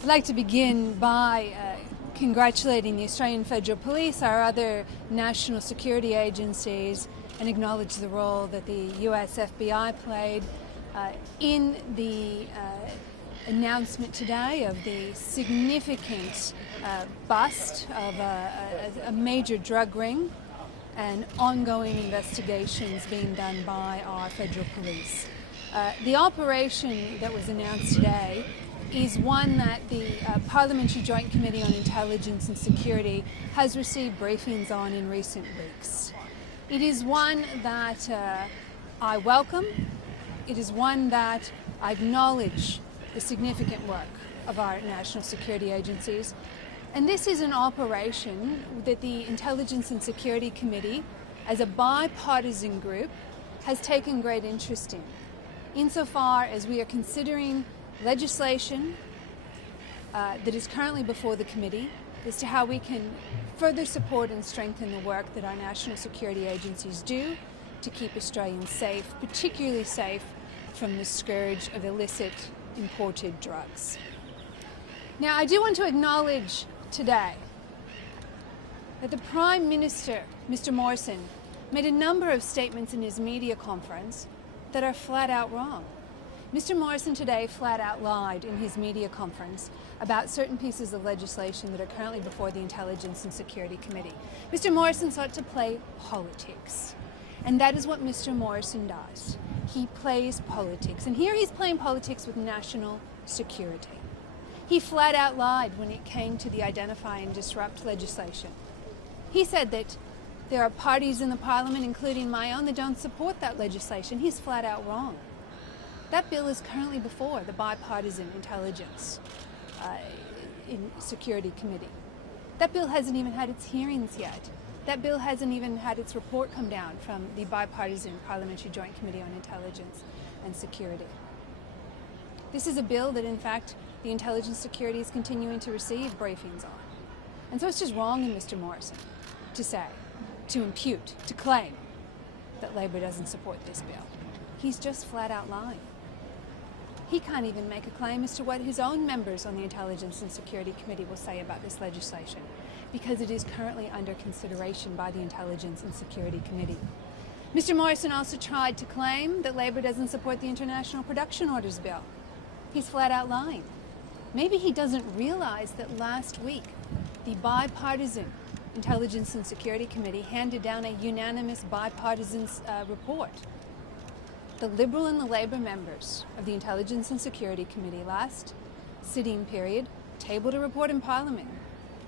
I'd like to begin by congratulating the Australian Federal Police, our other national security agencies, and acknowledge the role that the US FBI played in the announcement today of the significant bust of a major drug ring and ongoing investigations being done by our federal police. The operation that was announced today is one that the Parliamentary Joint Committee on Intelligence and Security has received briefings on in recent weeks. It is one that I welcome. It is one that I acknowledge the significant work of our national security agencies. And this is an operation that the Intelligence and Security Committee, as a bipartisan group, has taken great interest in, insofar as we are considering legislation that is currently before the committee as to how we can further support and strengthen the work that our national security agencies do to keep Australians safe, particularly safe from the scourge of illicit imported drugs. Now, I do want to acknowledge today that the Prime Minister, Mr. Morrison, made a number of statements in his media conference that are flat out wrong. Mr. Morrison today flat out lied in his media conference about certain pieces of legislation that are currently before the Intelligence and Security Committee. Mr. Morrison sought to play politics, and that is what Mr. Morrison does. He plays politics, and here he's playing politics with national security. He flat out lied when it came to the Identify and Disrupt legislation. He said that there are parties in the Parliament, including my own, that don't support that legislation. He's flat out wrong. That bill is currently before the Bipartisan Intelligence in Security Committee. That bill hasn't even had its hearings yet. That bill hasn't even had its report come down from the Bipartisan Parliamentary Joint Committee on Intelligence and Security. This is a bill that, in fact, the Intelligence Security is continuing to receive briefings on. And so it's just wrong in Mr. Morrison to say, to impute, to claim that Labor doesn't support this bill. He's just flat out lying. He can't even make a claim as to what his own members on the Intelligence and Security Committee will say about this legislation, because it is currently under consideration by the Intelligence and Security Committee. Mr. Morrison also tried to claim that Labor doesn't support the International Production Orders Bill. He's flat out lying. Maybe he doesn't realize that last week the Bipartisan Intelligence and Security Committee handed down a unanimous bipartisan report. The Liberal and the Labor members of the Intelligence and Security Committee last sitting period tabled a report in Parliament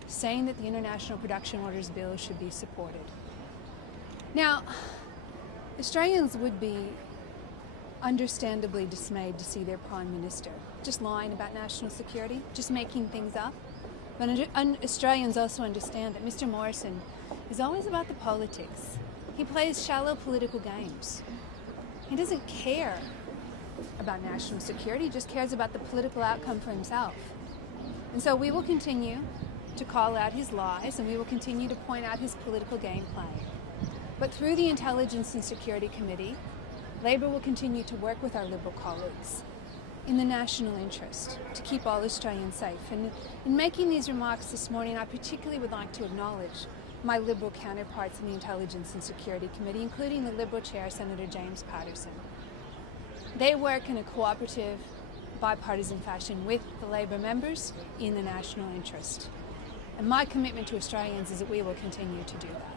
saying that the International Production Orders Bill should be supported. Now, Australians would be understandably dismayed to see their Prime Minister just lying about national security, just making things up. But Australians also understand that Mr. Morrison is always about the politics. He plays shallow political games. He doesn't care about national security, he just cares about the political outcome for himself. And so we will continue to call out his lies, and we will continue to point out his political gameplay. But through the Intelligence and Security Committee, Labor will continue to work with our Liberal colleagues in the national interest to keep all Australians safe. And in making these remarks this morning, I particularly would like to acknowledge my Liberal counterparts in the Intelligence and Security Committee, including the Liberal Chair, Senator James Patterson. They work in a cooperative, bipartisan fashion with the Labor members in the national interest. And my commitment to Australians is that we will continue to do that.